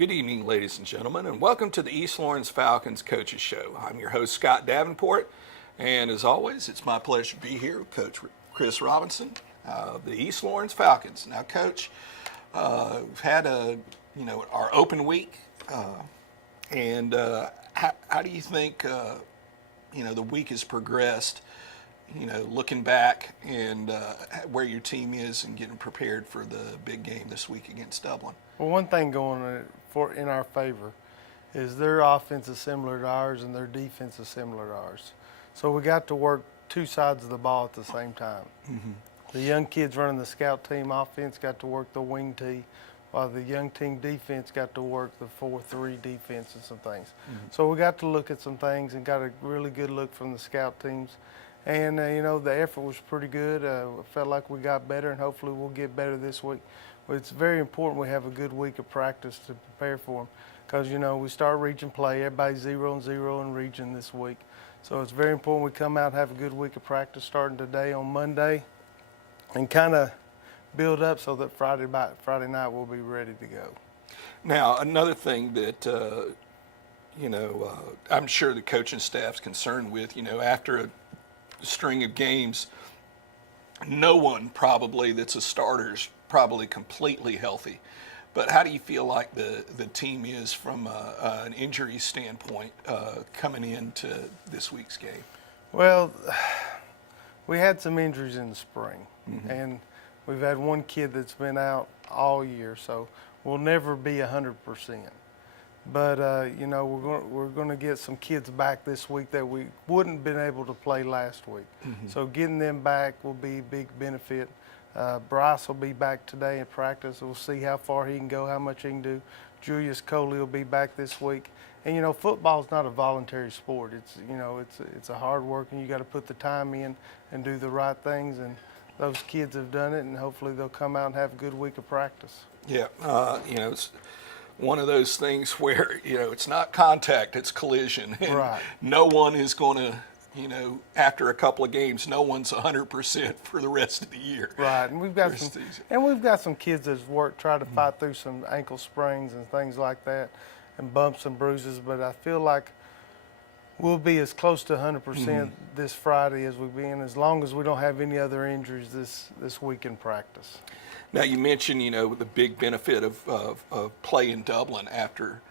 Good evening, ladies and gentlemen, and welcome to the East Lawrence Falcons Coaches Show. I'm your host, Scott Davenport, and as always, it's my pleasure to be here with Coach Chris Robinson of the East Lawrence Falcons. Now, Coach, we've had our open week, and how do you think the week has progressed? Looking back and where your team is and getting prepared for the big game this week against Dublin. Well, one thing going in our favor is their offense is similar to ours and their defense is similar to ours. So we got to work two sides of the ball at the same time. Mm-hmm. The young kids running the scout team offense got to work the wing tee, while the young team defense got to work the 4-3 defense and some things. Mm-hmm. So we got to look at some things and got a really good look from the scout teams. And, the effort was pretty good. I felt like we got better, and hopefully we'll get better this week. But it's very important we have a good week of practice to prepare for them because, we start region play. Everybody's 0-0 in region this week. So it's very important we come out and have a good week of practice starting today on Monday and kind of build up so that Friday night we'll be ready to go. Now, another thing that, I'm sure the coaching staff's concerned with, after a string of games, no one probably that's a starter is probably completely healthy. But how do you feel like the team is from an injury standpoint coming into this week's game? Well, we had some injuries in the spring, mm-hmm. and we've had one kid that's been out all year, so we'll never be 100%. But we're going to get some kids back this week that we wouldn't have been able to play last week. Mm-hmm. So getting them back will be a big benefit. Bryce will be back today in practice. We'll see how far he can go, how much he can do. Julius Coley will be back this week. And football is not a voluntary sport. It's a hard work, and you got to put the time in and do the right things. And those kids have done it, and hopefully they'll come out and have a good week of practice. Yeah, it's one of those things where, it's not contact, it's collision. And right. No one is going to, after a couple of games, no one's 100% for the rest of the year. Right, and we've got some kids that's tried to fight through some ankle sprains and things like that and bumps and bruises, but I feel like we'll be as close to 100% this Friday as we've been, as long as we don't have any other injuries this week in practice. Now, you mentioned, the big benefit of play in Dublin after,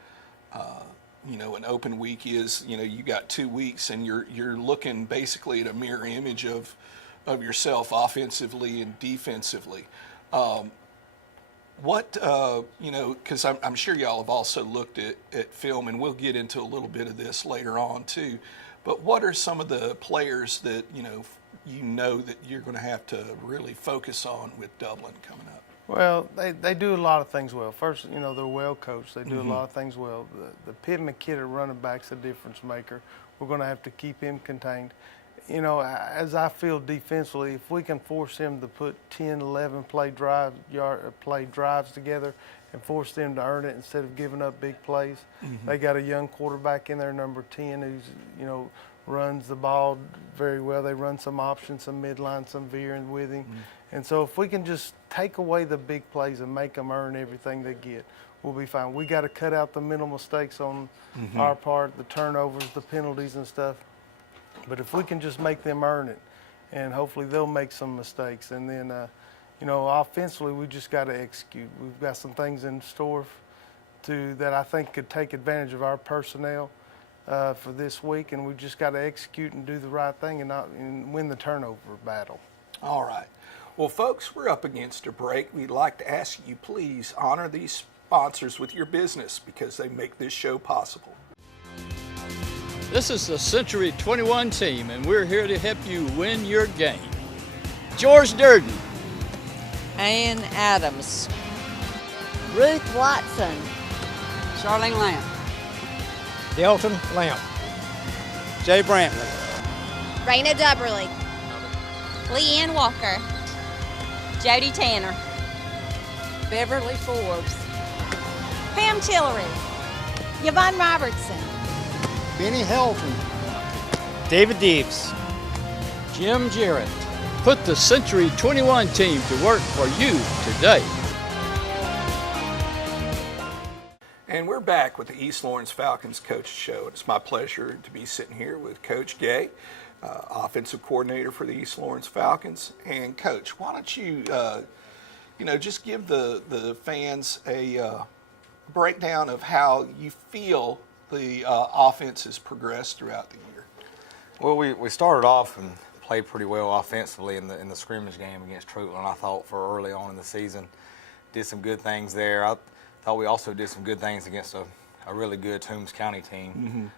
an open week is, you got 2 weeks and you're looking basically at a mirror image of yourself offensively and defensively. Because I'm sure y'all have also looked at film, and we'll get into a little bit of this later on too, but what are some of the players that, that you're going to have to really focus on with Dublin coming up? Well, they do a lot of things well. First, they're well coached. They do a lot of things well. The Pittman kid at running back's a difference maker. We're going to have to keep him contained. As I feel defensively, if we can force him to put 10, 11 play drives together and force them to earn it instead of giving up big plays. Mm-hmm. They got a young quarterback in there, number 10, who's, runs the ball very well. They run some options, some midline, some veering with him. Mm-hmm. And so if we can just take away the big plays and make them earn everything they get, we'll be fine. We got to cut out the mental mistakes on our part, the turnovers, the penalties and stuff. But if we can just make them earn it, and hopefully they'll make some mistakes. And then, offensively, we just got to execute. We've got some things in store that I think could take advantage of our personnel for this week, and we just got to execute and do the right thing and win the turnover battle. All right. Well, folks, we're up against a break. We'd like to ask you, please honor these sponsors with your business because they make this show possible. This is the Century 21 team, and we're here to help you win your game. George Durden. Ann Adams. Ruth Watson. Charlene Lamb. Delton Lamb. Jay Brantley. Raina Dubberly. Leanne Walker. Jody Tanner. Beverly Forbes. Pam Tillery. Yvonne Robertson. Benny Helton. David Deeves. Jim Jarrett. Put the Century 21 team to work for you today. And we're back with the East Lawrence Falcons Coaches Show. It's my pleasure to be sitting here with Coach Gay, offensive coordinator for the East Lawrence Falcons. And Coach, why don't you, just give the fans a breakdown of how you feel the offense has progressed throughout the year. Well, we started off and played pretty well offensively in the scrimmage game against Trutland. I thought for early on in the season, did some good things there. I thought we also did some good things against a really good Toombs County team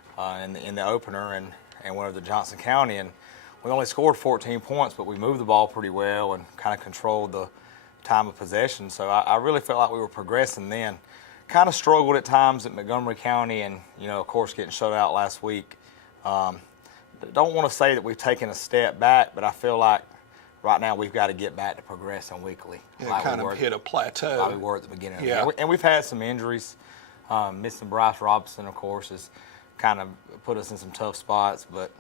in the opener and one of the Johnson County. And we only scored 14 points, but we moved the ball pretty well and kind of controlled the time of possession. So I really felt like we were progressing then. Kind of struggled at times at Montgomery County and, of course, getting shut out last week. Don't want to say that we've taken a step back, but I feel like right now we've got to get back to progressing weekly. Yeah, like kind of hit a plateau. Like we were at the beginning of the year. And we've had some injuries. Missing Bryce Robinson, of course, has kind of put us in some tough spots, but,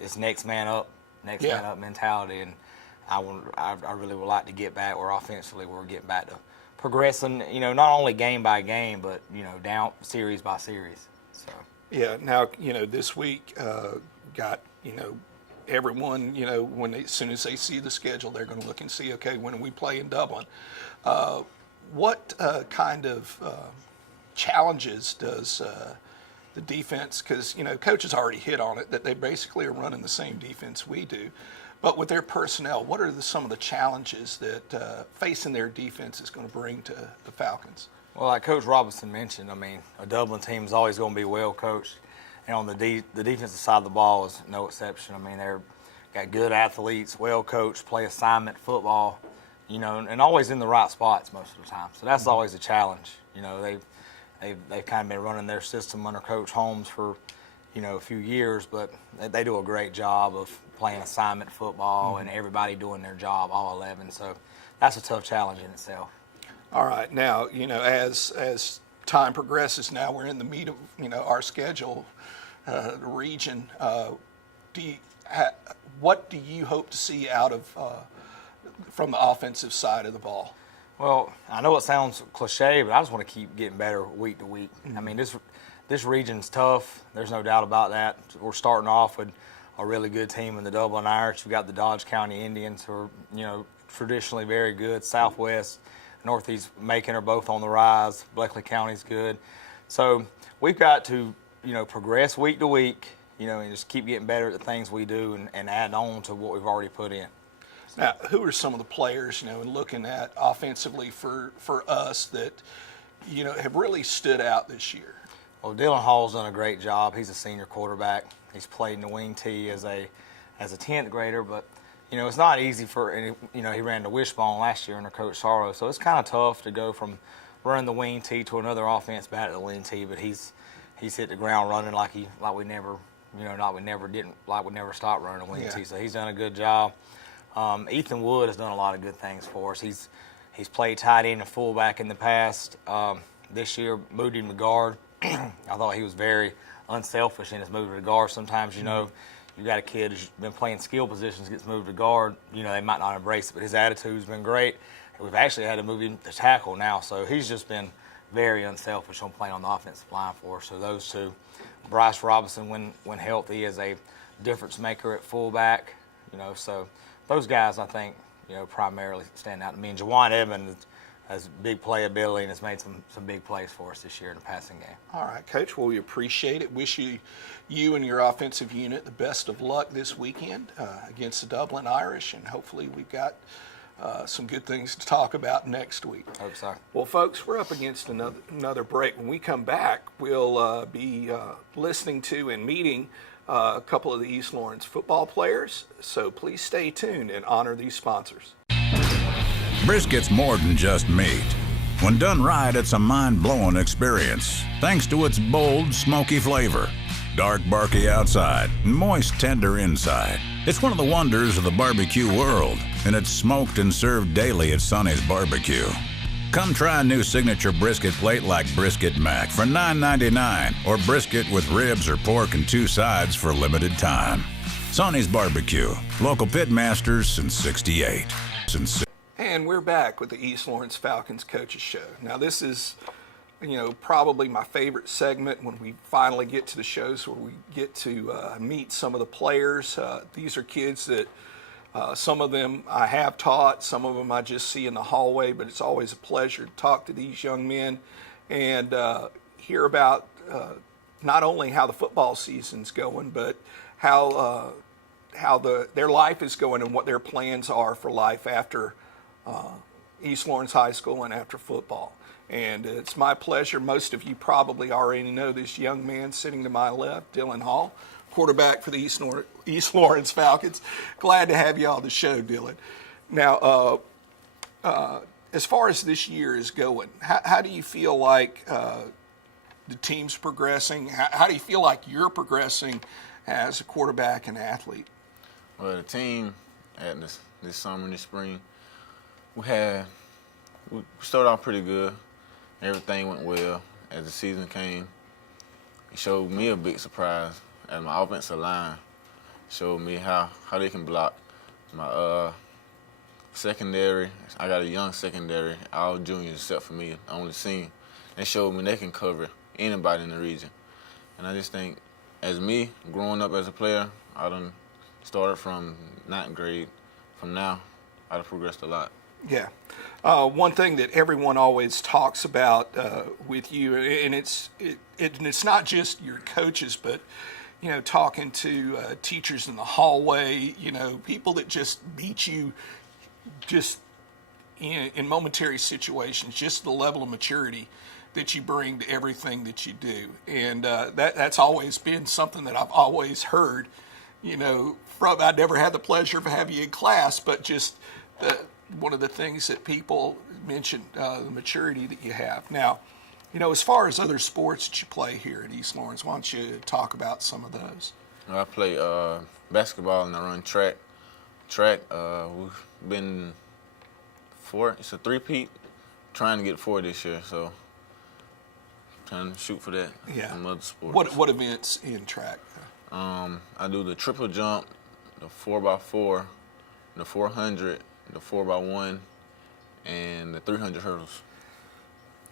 it's next man up mentality, and I really would like to get back where offensively we're getting back to progressing, not only game by game, but, down series by series. So. Yeah, now, this week got, everyone, as soon as they see the schedule, they're going to look and see, okay, when do we play in Dublin? What kind of challenges does the defense, because, coaches already hit on it, that they basically are running the same defense we do. But with their personnel, what are some of the challenges that facing their defense is going to bring to the Falcons? Well, like Coach Robinson mentioned, a Dublin team is always going to be well coached. And on the defensive side of the ball is no exception. They're got good athletes, well coached, play assignment football, and always in the right spots most of the time. So that's always a challenge. They've kind of been running their system under Coach Holmes for, a few years, but they do a great job of playing assignment football and everybody doing their job, all 11. So that's a tough challenge in itself. All right. Now, as time progresses, now we're in the meat of, our schedule, the region. What do you hope to see out of from the offensive side of the ball? Well, I know it sounds cliche, but I just want to keep getting better week to week. This region's tough. There's no doubt about that. We're starting off with a really good team in the Dublin Irish. We've got the Dodge County Indians, who are, traditionally very good. Southwest, Northeast Macon are both on the rise. Bleckley County's good. So we've got to, progress week to week, and just keep getting better at the things we do and add on to what we've already put in. Now, who are some of the players, and looking at offensively for us that, have really stood out this year? Well, Dylan Hall's done a great job. He's a senior quarterback. He's played in the wing tee as a 10th grader, but it's not easy he ran the wishbone last year under Coach Sorrow, so it's kind of tough to go from running the wing tee to another offense back at the wing tee. But he's hit the ground running like we never stopped running the wing tee. So he's done a good job. Ethan Wood has done a lot of good things for us. He's played tight end and fullback in the past. This year, moved him to guard. I thought he was very unselfish in his move to guard. Sometimes, you got a kid who's been playing skill positions, gets moved to guard, they might not embrace it, but his attitude's been great. We've actually had to move him to tackle now, so he's just been very unselfish on playing on the offensive line for us. So those two. Bryce Robinson, when healthy, is a difference maker at fullback, so those guys, I think, primarily stand out to me. And Jawan Evans has big playability and has made some big plays for us this year in the passing game. All right, Coach. Well, we appreciate it. Wish you and your offensive unit the best of luck this weekend against the Dublin Irish, and hopefully we've got some good things to talk about next week. Hope so. Well, folks, we're up against another break. When we come back, we'll be listening to and meeting a couple of the East Lawrence football players, so please stay tuned and honor these sponsors. Brisket's more than just meat. When done right, it's a mind-blowing experience, thanks to its bold, smoky flavor. Dark, barky outside, and moist, tender inside. It's one of the wonders of the barbecue world, and it's smoked and served daily at Sonny's Barbecue. Come try a new signature brisket plate like Brisket Mac for $9.99, or brisket with ribs or pork and 2 sides for a limited time. Sonny's Barbecue, local pit masters since '68. And we're back with the East Lawrence Falcons Coaches Show. Now, this is probably my favorite segment when we finally get to the shows where we get to meet some of the players. These are kids that some of them I have taught, some of them I just see in the hallway, but it's always a pleasure to talk to these young men and hear about not only how the football season's going, but how their life is going and what their plans are for life after East Lawrence High School and after football. And it's my pleasure. Most of you probably already know this young man sitting to my left, Dylan Hall, quarterback for the East Lawrence Falcons. Glad to have you on the show, Dylan. Now, as far as this year is going, how do you feel like the team's progressing? How do you feel like you're progressing as a quarterback and athlete? Well, the team at this summer and this spring, we started off pretty good. Everything went well. As the season came, it showed me a big surprise as my offensive line showed me how they can block. My secondary, I got a young secondary, all juniors except for me, only senior. They showed me they can cover anybody in the region. And I just think, as me, growing up as a player, I done started from 9th grade. From now, I've progressed a lot. Yeah. One thing that everyone always talks about with you, and it's not just your coaches, but talking to teachers in the hallway, people that just meet you just in momentary situations, just the level of maturity that you bring to everything that you do. And that's always been something that I've always heard, I never had the pleasure of having you in class, but just one of the things that people mention, the maturity that you have. Now, as far as other sports that you play here at East Lawrence, why don't you talk about some of those? I play basketball and I run track. We've been it's a three-peat, trying to get 4 this year, so trying to shoot for that. Yeah. Some other sports. What events in track? I do the triple jump, the 4x4, the 400, the 4x1, and the 300 hurdles.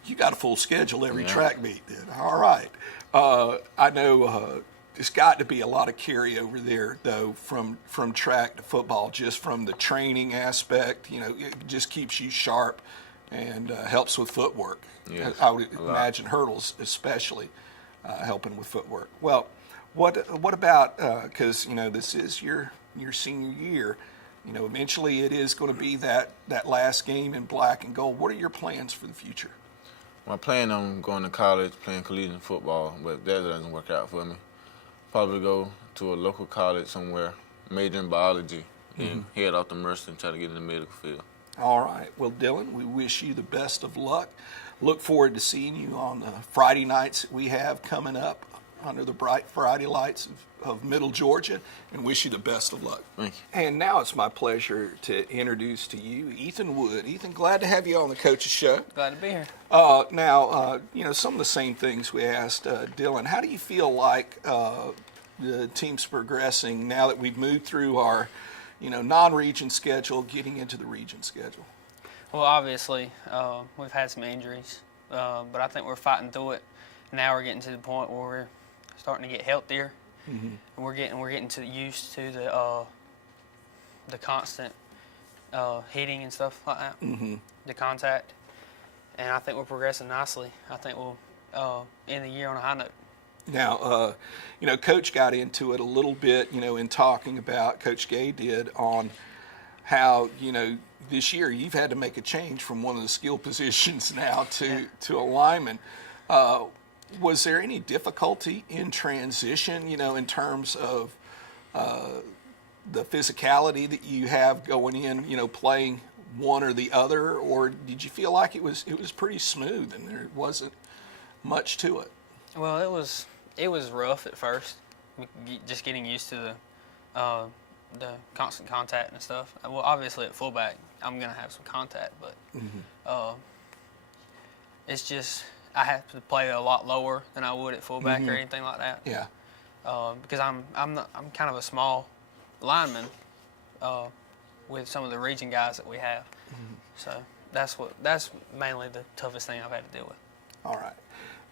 You got a full schedule every track meet then. All right. I know there's got to be a lot of carryover there, though, from track to football, just from the training aspect. It just keeps you sharp and helps with footwork. Yes, I would imagine hurdles especially helping with footwork. Well, what about, because, this is your senior year, eventually it is going to be that last game in black and gold. What are your plans for the future? Well, I plan on going to college, playing collegiate football, but that doesn't work out for me. Probably go to a local college somewhere, major in biology, and head off to Mercer and try to get in the medical field. All right. Well, Dylan, we wish you the best of luck. Look forward to seeing you on the Friday nights that we have coming up under the bright Friday lights of Middle Georgia, and wish you the best of luck. Thank you. And now it's my pleasure to introduce to you Ethan Wood. Ethan, glad to have you on the Coach's Show. Glad to be here. Now, some of the same things we asked Dylan. How do you feel like the team's progressing now that we've moved through our, non-region schedule, getting into the region schedule? Well, obviously, we've had some injuries, but I think we're fighting through it. Now we're getting to the point where we're starting to get healthier, and we're getting used to the constant hitting and stuff like that, the contact, and I think we're progressing nicely. I think we'll end the year on a high note. Now, Coach got into it a little bit, in talking about, Coach Gay did, on how, this year you've had to make a change from one of the skill positions now to a lineman. Was there any difficulty in transition, in terms of the physicality that you have going in, playing one or the other, or did you feel like it was pretty smooth and there wasn't much to it? Well, it was rough at first, just getting used to the constant contact and stuff. Well, obviously at fullback, I'm gonna have some contact, but it's just I have to play a lot lower than I would at fullback or anything like that. Yeah. Because I'm kind of a small lineman with some of the region guys that we have. So that's mainly the toughest thing I've had to deal with. All right.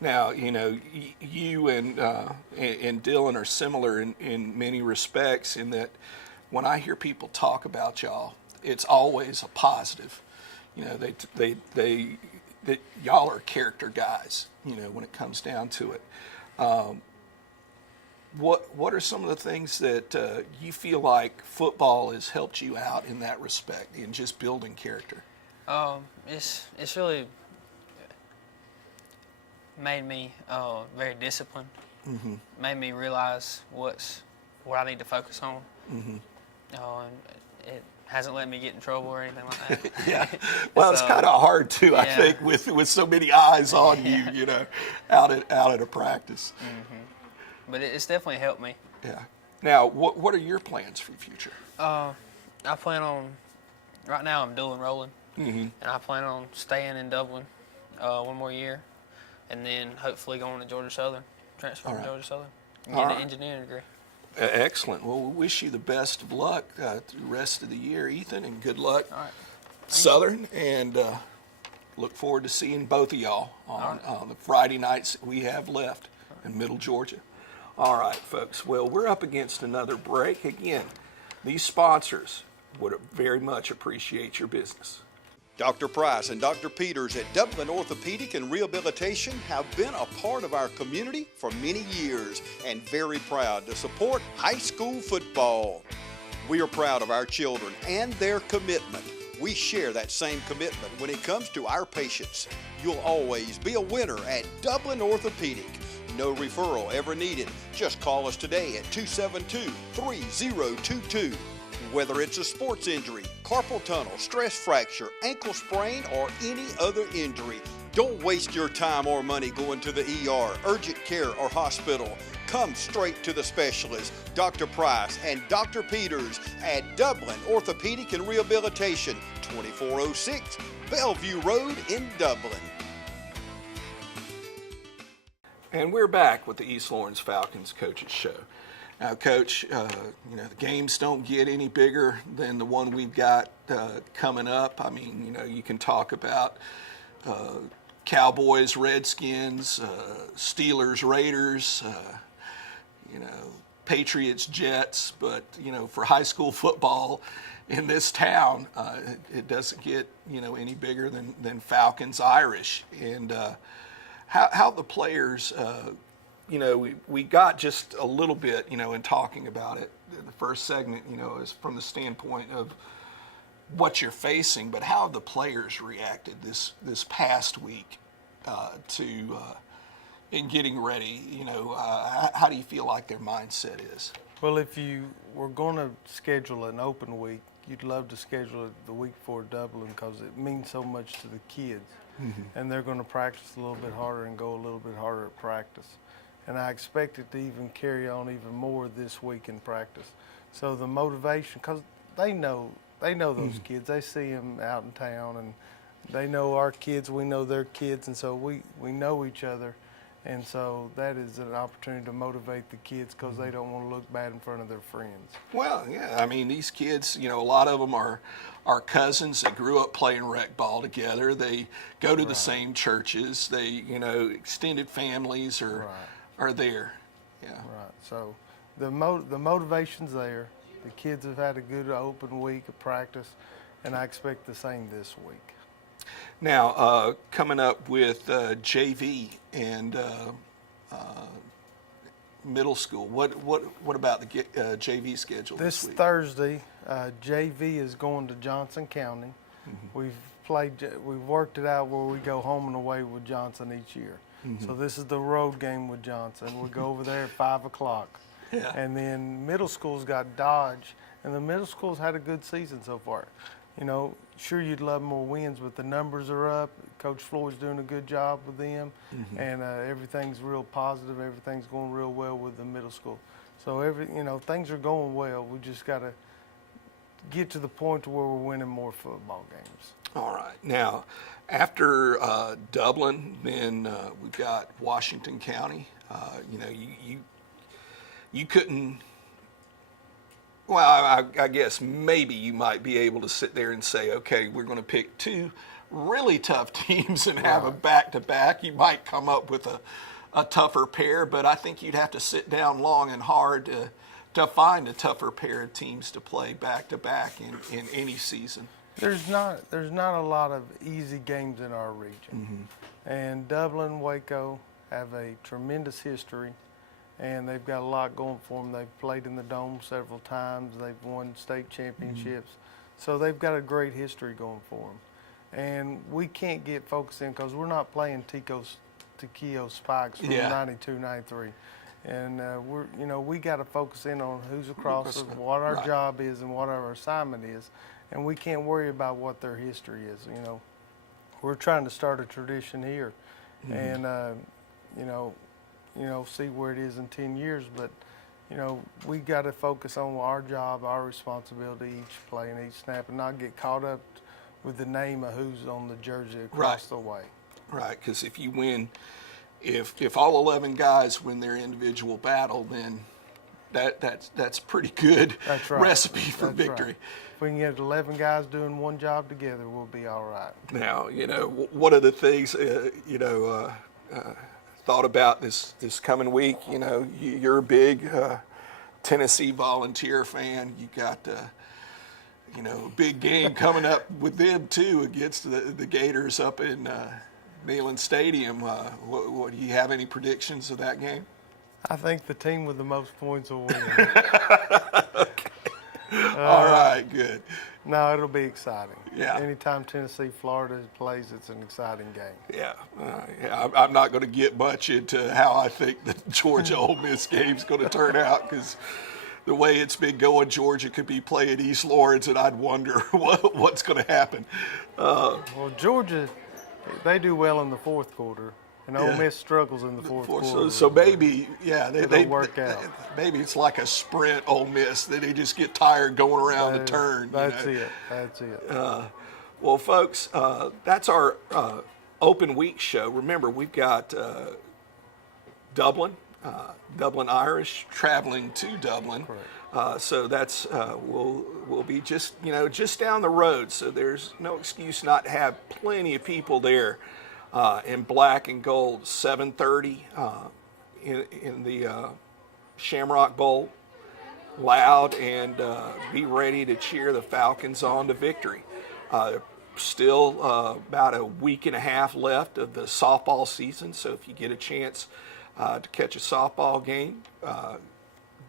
Now, you know, you and Dylan are similar in many respects in that when I hear people talk about y'all, it's always a positive. You know, that y'all are character guys, you know, when it comes down to it. What are some of the things that you feel like football has helped you out in that respect, in just building character? It's really made me very disciplined. Mm-hmm. Made me realize what I need to focus on. Mm-hmm. And it hasn't let me get in trouble or anything like that. Yeah. Well, it's kind of hard too, I think, with so many eyes on you, you know, out at a practice. Mm-hmm. But it's definitely helped me. Yeah. Now, what are your plans for the future? I plan on, right now I'm dual enrolling, Mm-hmm. and I plan on staying in Dublin one more year, and then hopefully going to Georgia Southern, transferring to Georgia Southern, and getting an engineering degree. Excellent. Well, we wish you the best of luck through the rest of the year, Ethan, and good luck, Southern, and look forward to seeing both of y'all on the Friday nights we have left in Middle Georgia. All right, folks. Well, we're up against another break. Again, these sponsors would very much appreciate your business. Dr. Price and Dr. Peters at Dublin Orthopedic and Rehabilitation have been a part of our community for many years and very proud to support high school football. We are proud of our children and their commitment. We share that same commitment when it comes to our patients. You'll always be a winner at Dublin Orthopedic. No referral ever needed. Just call us today at 272-3022. Whether it's a sports injury, carpal tunnel, stress fracture, ankle sprain, or any other injury, don't waste your time or money going to the ER, urgent care, or hospital. Come straight to the specialist, Dr. Price and Dr. Peters at Dublin Orthopedic and Rehabilitation, 2406 Bellevue Road in Dublin. And we're back with the East Lawrence Falcons Coaches Show. Now, Coach, you know, the games don't get any bigger than the one we've got coming up. I mean, you know, you can talk about Cowboys, Redskins, Steelers, Raiders, you know, Patriots, Jets. But, you know, for high school football in this town, it doesn't get, you know, any bigger than Falcons, Irish. And how the players, you know, we got just a little bit, you know, in talking about it. The first segment, you know, is from the standpoint of what you're facing, but how have the players reacted this past week in getting ready? You know, how do you feel like their mindset is? Well, if you were going to schedule an open week, you'd love to schedule it the week before Dublin because it means so much to the kids. Mm-hmm. And they're going to practice a little bit harder and go a little bit harder at practice. And I expect it to even carry on even more this week in practice. So the motivation, because they know those kids. They see them out in town, and they know our kids. We know their kids, and so we know each other. And so that is an opportunity to motivate the kids because they don't want to look bad in front of their friends. Well, yeah, I mean, these kids, you know, a lot of them are cousins. They grew up playing rec ball together. They go to the same churches. They, you know, extended families are there. Yeah. Right. So the motivation's there. The kids have had a good open week of practice, and I expect the same this week. Now, coming up with JV and middle school, what about the JV schedule this week? Thursday, JV is going to Johnson County. Mm-hmm. We've worked it out where we go home and away with Johnson each year. Mm-hmm. So this is the road game with Johnson. We go over there at 5 o'clock. Yeah. And then middle school's got Dodge, and the middle school's had a good season so far. You know, sure you'd love more wins, but the numbers are up. Coach Floyd's doing a good job with them, and everything's real positive. Everything's going real well with the middle school. So things are going well. We just got to get to the point to where we're winning more football games. All right. Now, after Dublin, then we've got Washington County. You know, you couldn't Well, I guess maybe you might be able to sit there and say, okay, we're going to pick two really tough teams and have a back-to-back. You might come up with a tougher pair, but I think you'd have to sit down long and hard to find a tougher pair of teams to play back-to-back in any season. There's not a lot of easy games in our region. And Dublin, Waco have a tremendous history, and they've got a lot going for them. They've played in the Dome several times. They've won state championships. So they've got a great history going for them. And we can't get focused in because we're not playing Tequio Spikes from 92, 93. And we got to focus in on who's across us, what our job is and what our assignment is. And we can't worry about what their history is. We're trying to start a tradition here, and see where it is in 10 years. But we got to focus on our job, our responsibility each play and each snap, and not get caught up with the name of who's on the jersey across the way. Right, because if you win, if all 11 guys win their individual battle, then that's pretty good recipe for victory. Right. If we can get 11 guys doing one job together, we'll be all right. Now, one of the things, thought about this coming week, you're a big Tennessee Volunteer fan. You got, a big game coming up with them, too, against the Gators up in Neyland Stadium. What do you have any predictions of that game? I think the team with the most points will win. Okay. All right, good. No, it'll be exciting. Yeah. Anytime Tennessee, Florida plays, it's an exciting game. Yeah. I'm not going to get much into how I think the Georgia Ole Miss game's going to turn out, because the way it's been going, Georgia could be playing East Lawrence, and I'd wonder what's going to happen. Well, Georgia, they do well in the fourth quarter. And Ole Miss struggles in the fourth quarter. So maybe, they work out. Maybe it's like a sprint, Ole Miss, that they just get tired going around the turn. That's it. Well, folks, that's our open week show. Remember, we've got Dublin Irish traveling to Dublin. So that's we'll be just down the road. So there's no excuse not to have plenty of people there. In black and gold, 7:30 in the Shamrock Bowl, loud, and be ready to cheer the Falcons on to victory. Still about a week and a half left of the softball season, so if you get a chance to catch a softball game,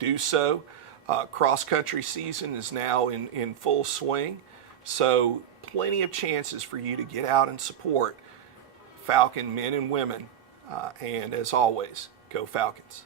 do so. Cross-country season is now in full swing, so plenty of chances for you to get out and support Falcon men and women, and as always, go Falcons.